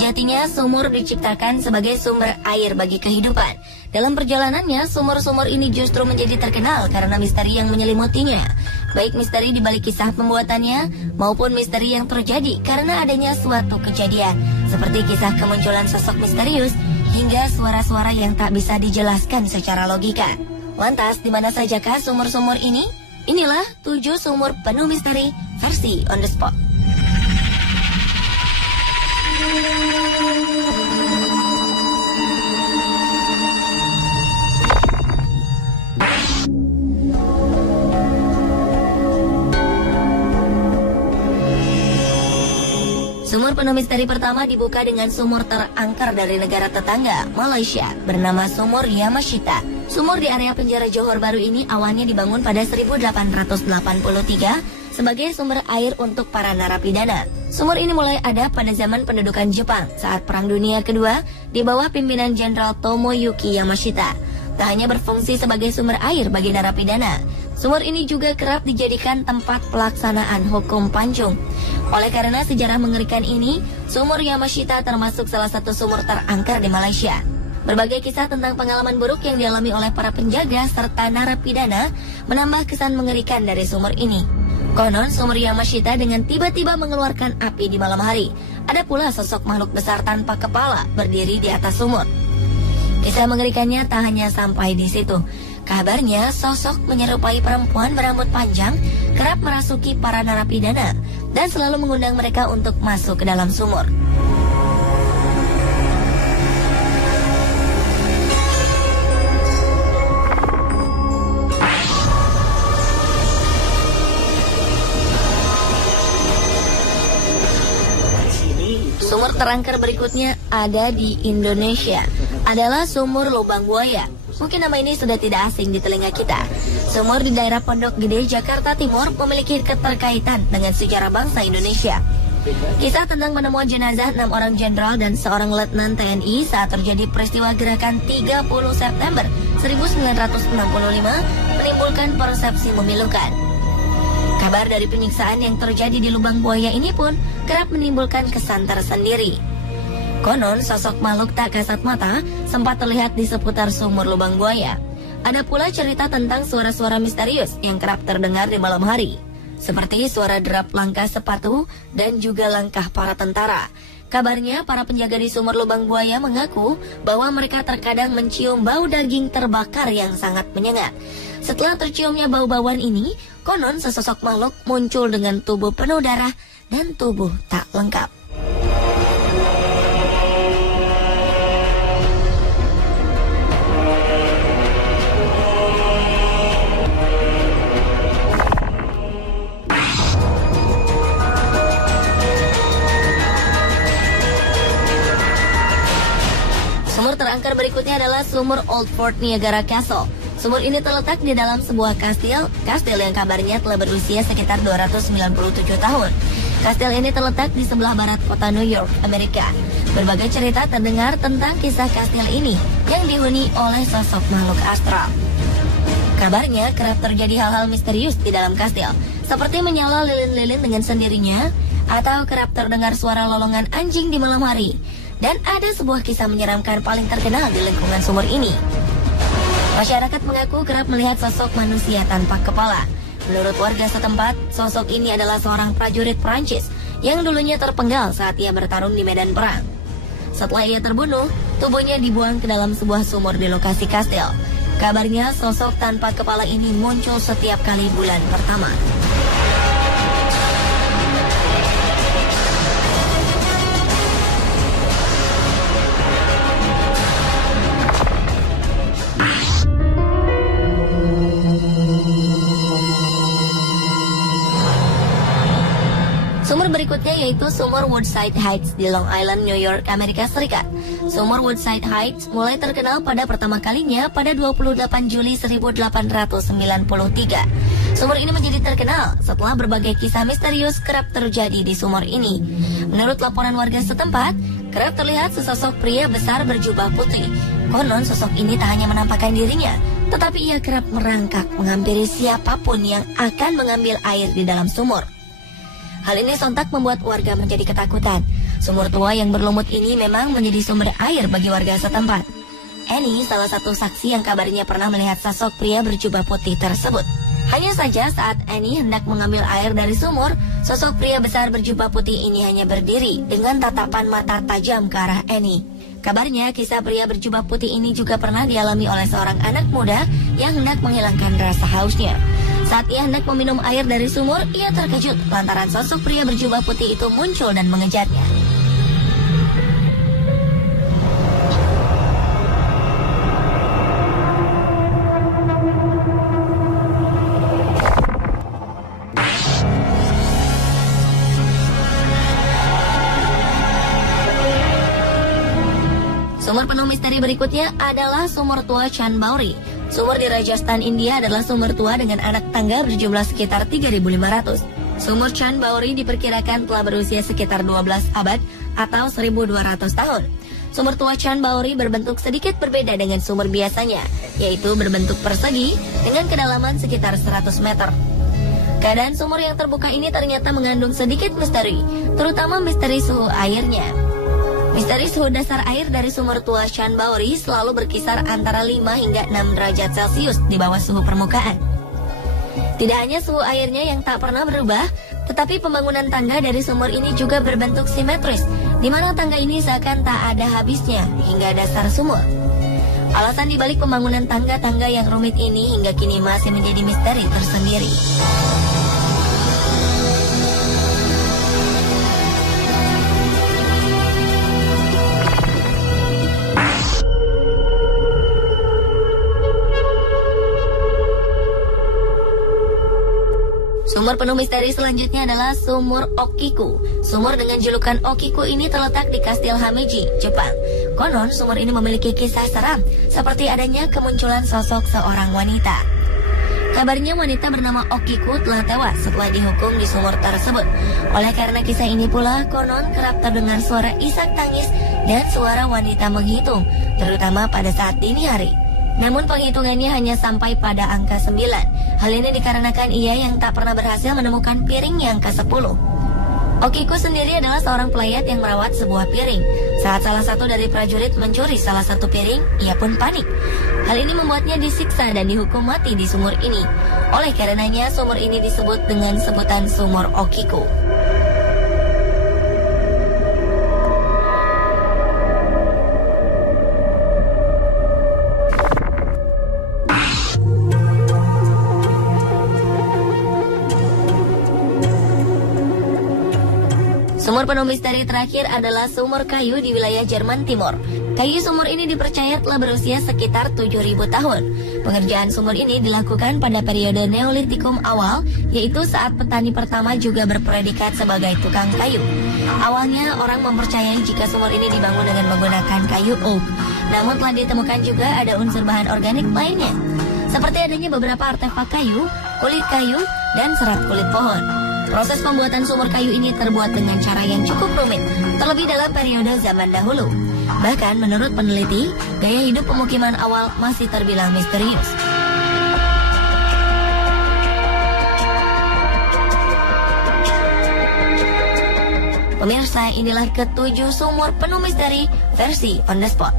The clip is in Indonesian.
Sejatinya, sumur diciptakan sebagai sumber air bagi kehidupan. Dalam perjalanannya, sumur-sumur ini justru menjadi terkenal karena misteri yang menyelimutinya. Baik misteri di balik kisah pembuatannya, maupun misteri yang terjadi karena adanya suatu kejadian. Seperti kisah kemunculan sosok misterius, hingga suara-suara yang tak bisa dijelaskan secara logika. Lantas, di mana sajakah sumur-sumur ini? Inilah 7 sumur penuh misteri versi On The Spot. Sumur penuh misteri pertama dibuka dengan sumur terangker dari negara tetangga, Malaysia, bernama Sumur Yamashita. Sumur di area penjara Johor Bahru ini awalnya dibangun pada 1883 sebagai sumber air untuk para narapidana. Sumur ini mulai ada pada zaman pendudukan Jepang saat Perang Dunia Kedua di bawah pimpinan Jenderal Tomoyuki Yamashita. Tak hanya berfungsi sebagai sumber air bagi narapidana, sumur ini juga kerap dijadikan tempat pelaksanaan hukum pancung. Oleh karena sejarah mengerikan ini, Sumur Yamashita termasuk salah satu sumur terangker di Malaysia. Berbagai kisah tentang pengalaman buruk yang dialami oleh para penjaga serta narapidana menambah kesan mengerikan dari sumur ini. Konon Sumur Yamashita dengan tiba-tiba mengeluarkan api di malam hari. Ada pula sosok makhluk besar tanpa kepala berdiri di atas sumur. Kisah mengerikannya tak hanya sampai di situ. Kabarnya sosok menyerupai perempuan berambut panjang kerap merasuki para narapidana dan selalu mengundang mereka untuk masuk ke dalam sumur. Sumur terangker berikutnya ada di Indonesia, adalah Sumur Lubang Buaya. Mungkin nama ini sudah tidak asing di telinga kita. Sumur di daerah Pondok Gede, Jakarta Timur memiliki keterkaitan dengan sejarah bangsa Indonesia. Kisah tentang penemuan jenazah 6 orang jenderal dan seorang letnan TNI saat terjadi peristiwa gerakan 30 September 1965 menimbulkan persepsi memilukan. Kabar dari penyiksaan yang terjadi di Lubang Buaya ini pun kerap menimbulkan kesan tersendiri. Konon sosok makhluk tak kasat mata sempat terlihat di seputar sumur Lubang Buaya. Ada pula cerita tentang suara-suara misterius yang kerap terdengar di malam hari, seperti suara derap langkah sepatu dan juga langkah para tentara. Kabarnya para penjaga di sumur Lubang Buaya mengaku bahwa mereka terkadang mencium bau daging terbakar yang sangat menyengat. Setelah terciumnya bau-bauan ini, konon sesosok makhluk muncul dengan tubuh penuh darah dan tubuh tak lengkap. Sumur terangker berikutnya adalah Sumur Old Fort Niagara Castle. Sumur ini terletak di dalam sebuah kastil yang kabarnya telah berusia sekitar 297 tahun. Kastil ini terletak di sebelah barat kota New York, Amerika. Berbagai cerita terdengar tentang kisah kastil ini yang dihuni oleh sosok makhluk astral. Kabarnya kerap terjadi hal-hal misterius di dalam kastil, seperti menyala lilin-lilin dengan sendirinya, atau kerap terdengar suara lolongan anjing di malam hari. Dan ada sebuah kisah menyeramkan paling terkenal di lingkungan sumur ini. Masyarakat mengaku kerap melihat sosok manusia tanpa kepala. Menurut warga setempat, sosok ini adalah seorang prajurit Prancis yang dulunya terpenggal saat ia bertarung di medan perang. Setelah ia terbunuh, tubuhnya dibuang ke dalam sebuah sumur di lokasi kastil. Kabarnya sosok tanpa kepala ini muncul setiap kali bulan pertama. Sumur berikutnya yaitu Sumur Woodside Heights di Long Island, New York, Amerika Serikat. Sumur Woodside Heights mulai terkenal pada pertama kalinya pada 28 Juli 1893. Sumur ini menjadi terkenal setelah berbagai kisah misterius kerap terjadi di sumur ini. Menurut laporan warga setempat, kerap terlihat sesosok pria besar berjubah putih. Konon sosok ini tak hanya menampakkan dirinya, tetapi ia kerap merangkak menghampiri siapapun yang akan mengambil air di dalam sumur. Hal ini sontak membuat warga menjadi ketakutan. Sumur tua yang berlumut ini memang menjadi sumber air bagi warga setempat. Annie salah satu saksi yang kabarnya pernah melihat sosok pria berjubah putih tersebut. Hanya saja saat Annie hendak mengambil air dari sumur, sosok pria besar berjubah putih ini hanya berdiri dengan tatapan mata tajam ke arah Annie. Kabarnya kisah pria berjubah putih ini juga pernah dialami oleh seorang anak muda yang hendak menghilangkan rasa hausnya. Saat ia hendak meminum air dari sumur, ia terkejut lantaran sosok pria berjubah putih itu muncul dan mengejarnya. Sumur penuh misteri berikutnya adalah sumur tua Chanbauri. Sumur di Rajasthan, India adalah sumur tua dengan anak tangga berjumlah sekitar 3.500. Sumur Chanbauri diperkirakan telah berusia sekitar 12 abad atau 1.200 tahun. Sumur tua Chanbauri berbentuk sedikit berbeda dengan sumur biasanya, yaitu berbentuk persegi dengan kedalaman sekitar 100 meter. Keadaan sumur yang terbuka ini ternyata mengandung sedikit misteri, terutama misteri suhu airnya. Misteri suhu dasar air dari sumur tua Chanbauri selalu berkisar antara 5 hingga 6 derajat Celcius di bawah suhu permukaan. Tidak hanya suhu airnya yang tak pernah berubah, tetapi pembangunan tangga dari sumur ini juga berbentuk simetris, di mana tangga ini seakan tak ada habisnya hingga dasar sumur. Alasan dibalik pembangunan tangga-tangga yang rumit ini hingga kini masih menjadi misteri tersendiri. Sumur penuh misteri selanjutnya adalah Sumur Okiku. Sumur dengan julukan Okiku ini terletak di Kastil Hameji, Jepang. Konon sumur ini memiliki kisah seram, seperti adanya kemunculan sosok seorang wanita. Kabarnya wanita bernama Okiku telah tewas setelah dihukum di sumur tersebut. Oleh karena kisah ini pula, konon kerap terdengar suara isak tangis dan suara wanita menghitung, terutama pada saat dini hari. Namun penghitungannya hanya sampai pada angka 9. Hal ini dikarenakan ia yang tak pernah berhasil menemukan piring yang ke-10. Okiku sendiri adalah seorang pelayat yang merawat sebuah piring. Saat salah satu dari prajurit mencuri salah satu piring, ia pun panik. Hal ini membuatnya disiksa dan dihukum mati di sumur ini. Oleh karenanya sumur ini disebut dengan sebutan Sumur Okiku. Sumur penuh misteri terakhir adalah sumur kayu di wilayah Jerman Timur. Kayu sumur ini dipercaya telah berusia sekitar 7.000 tahun. Pengerjaan sumur ini dilakukan pada periode Neolitikum awal, yaitu saat petani pertama juga berpredikat sebagai tukang kayu. Awalnya orang mempercayai jika sumur ini dibangun dengan menggunakan kayu oak. Namun telah ditemukan juga ada unsur bahan organik lainnya, seperti adanya beberapa artefak kayu, kulit kayu, dan serat kulit pohon. Proses pembuatan sumur kayu ini terbuat dengan cara yang cukup rumit, terlebih dalam periode zaman dahulu. Bahkan menurut peneliti, gaya hidup pemukiman awal masih terbilang misterius. Pemirsa, inilah ke-7 sumur penuh misteri versi On The Spot.